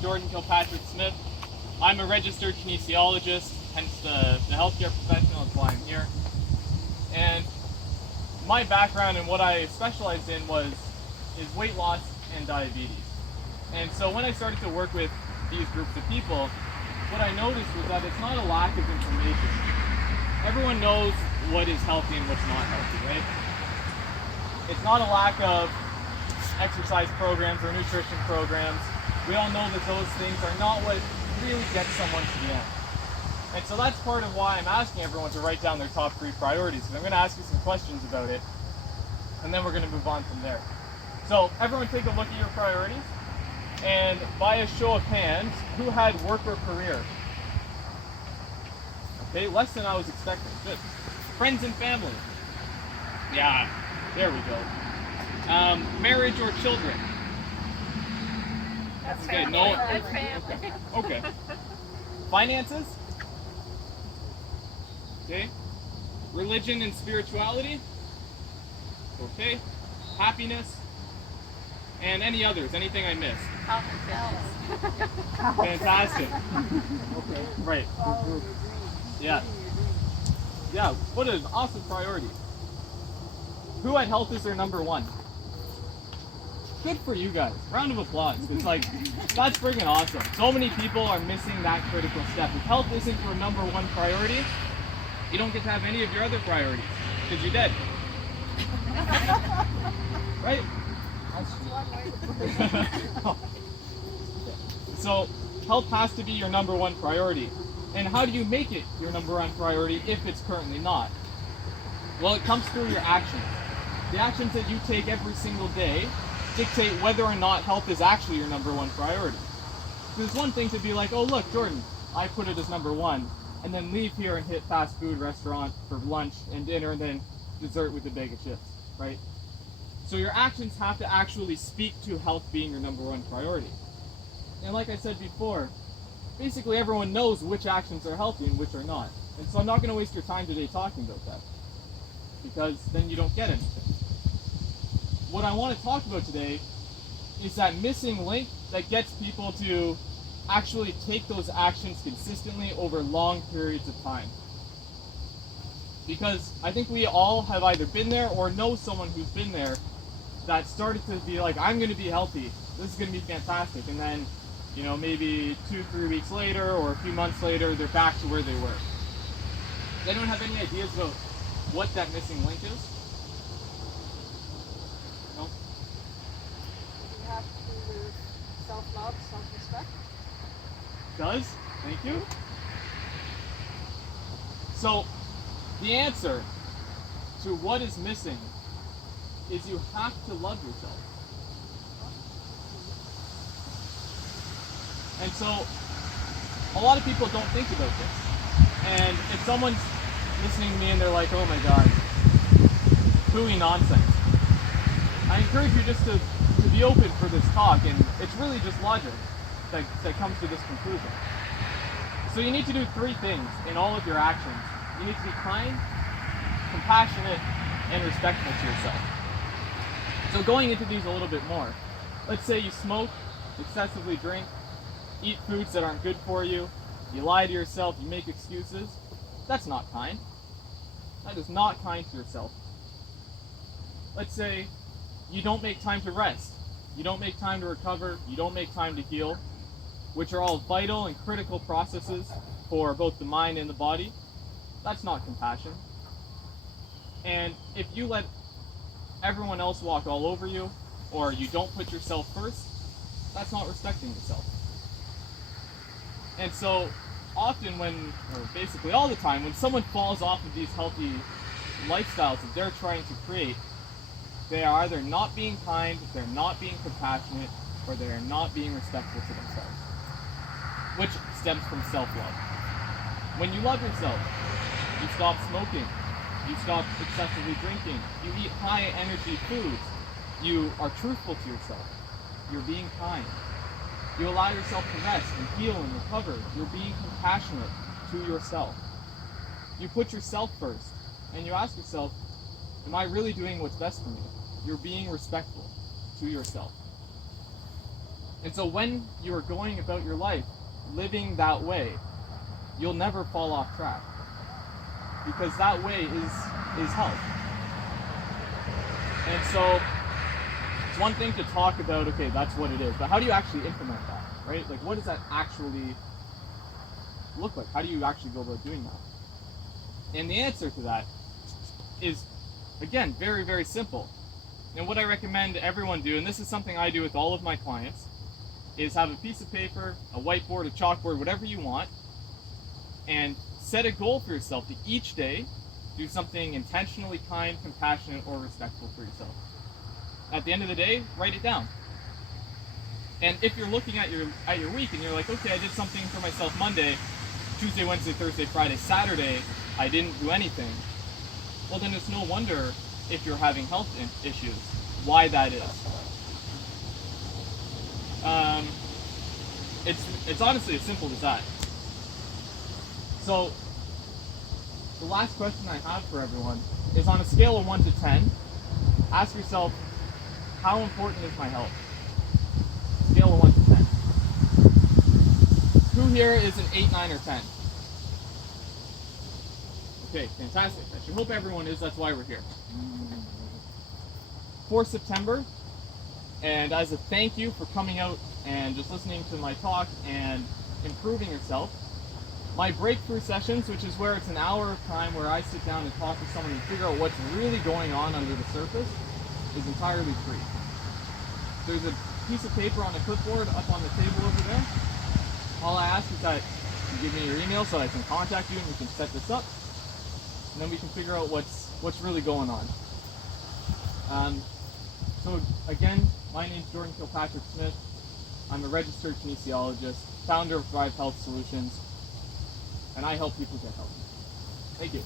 Jordan Kilpatrick Smith. I'm a registered kinesiologist, hence the healthcare professional. That's why I'm here. And my background and what I specialized in is weight loss and diabetes. And so when I started to work with these groups of people, what I noticed was that it's not a lack of information. Everyone knows what is healthy and what's not healthy, right? It's not a lack of exercise programs or nutrition programs. We all know that those things are not what really gets someone to the end. And so that's part of why I'm asking everyone to write down their top 3 priorities. And I'm going to ask you some questions about it, and then we're going to move on from there. So everyone take a look at your priorities, and by a show of hands, who had work or career? Okay, less than I was expecting. Good. Friends and family. Yeah, there we go. Marriage or children? That's okay, family. no. That's family. Okay. Finances? Okay. Religion and spirituality? Okay. Happiness? And any others? Anything I missed? Health and fitness. Fantastic. Okay. Right. Yeah. Yeah, what an awesome priority. Who at health is their number 1? Good for you guys. Round of applause. It's like, that's freaking awesome. So many people are missing that critical step. If health isn't your number 1 priority, you don't get to have any of your other priorities, because you're dead. Right? So, health has to be your number 1 priority. And how do you make it your number 1 priority if it's currently not? Well, it comes through your actions. The actions that you take every single day dictate whether or not health is actually your number 1 priority. There's one thing to be like, oh look, Jordan, I put it as number 1, and then leave here and hit fast food restaurant for lunch and dinner and then dessert with a bag of chips, right? So your actions have to actually speak to health being your number 1 priority. And like I said before, basically everyone knows which actions are healthy and which are not. And so I'm not going to waste your time today talking about that, because then you don't get anything. What I want to talk about today is that missing link that gets people to actually take those actions consistently over long periods of time. Because I think we all have either been there or know someone who's been there that started to be like, I'm going to be healthy, this is going to be fantastic, and then, you know, maybe 2-3 weeks later or a few months later, they're back to where they were. Does anyone have any ideas about what that missing link is? No? You have to do with self-love, self-respect. Does? Thank you. So, the answer to what is missing is you have to love yourself. And so, a lot of people don't think about this. And if someone's listening to me and they're like, oh my god, hooey nonsense, I encourage you just to be open for this talk, and it's really just logic that comes to this conclusion. So you need to do 3 things in all of your actions. You need to be kind, compassionate, and respectful to yourself. So going into these a little bit more, let's say you smoke, excessively drink, eat foods that aren't good for you, you lie to yourself, you make excuses. That's not kind. That is not kind to yourself. Let's say you don't make time to rest, you don't make time to recover, you don't make time to heal, which are all vital and critical processes for both the mind and the body. That's not compassion. And if you let everyone else walk all over you, or you don't put yourself first, that's not respecting yourself. And so often or basically all the time, when someone falls off of these healthy lifestyles that they're trying to create, they are either not being kind, they're not being compassionate, or they're not being respectful to themselves, which stems from self-love. When you love yourself, you stop smoking, you stop excessively drinking, you eat high energy foods, you are truthful to yourself, you're being kind, you allow yourself to rest and heal and recover, you're being compassionate to yourself. You put yourself first, and you ask yourself, am I really doing what's best for me? You're being respectful to yourself. And so when you are going about your life living that way, you'll never fall off track. Because that way is health. And so it's one thing to talk about, okay, that's what it is, but how do you actually implement that, right? Like, what does that actually look like? How do you actually go about doing that? And the answer to that is, again, very, very simple. And what I recommend everyone do, and this is something I do with all of my clients, is have a piece of paper, a whiteboard, a chalkboard, whatever you want, and set a goal for yourself to each day do something intentionally kind, compassionate, or respectful for yourself. At the end of the day, write it down. And if you're looking at your week and you're like, okay, I did something for myself Monday, Tuesday, Wednesday, Thursday, Friday, Saturday, I didn't do anything, well then it's no wonder if you're having health issues, why that is. It's honestly as simple as that. So the last question I have for everyone is, on a scale of 1 to 10, ask yourself, how important is my health? Scale of 1 to 10. Who here is an 8, 9, or 10? Okay, fantastic. I should hope everyone is, that's why we're here. For September, and as a thank you for coming out and just listening to my talk and improving yourself, my breakthrough sessions, which is where it's an hour of time where I sit down and talk to someone and figure out what's really going on under the surface, is entirely free. There's a piece of paper on a clipboard up on the table over there. All I ask is that you give me your email so I can contact you and we can set this up. And then we can figure out what's really going on. So again, my name's Jordan Kilpatrick Smith. I'm a registered kinesiologist, founder of Thrive Health Solutions, and I help people get healthy. Thank you.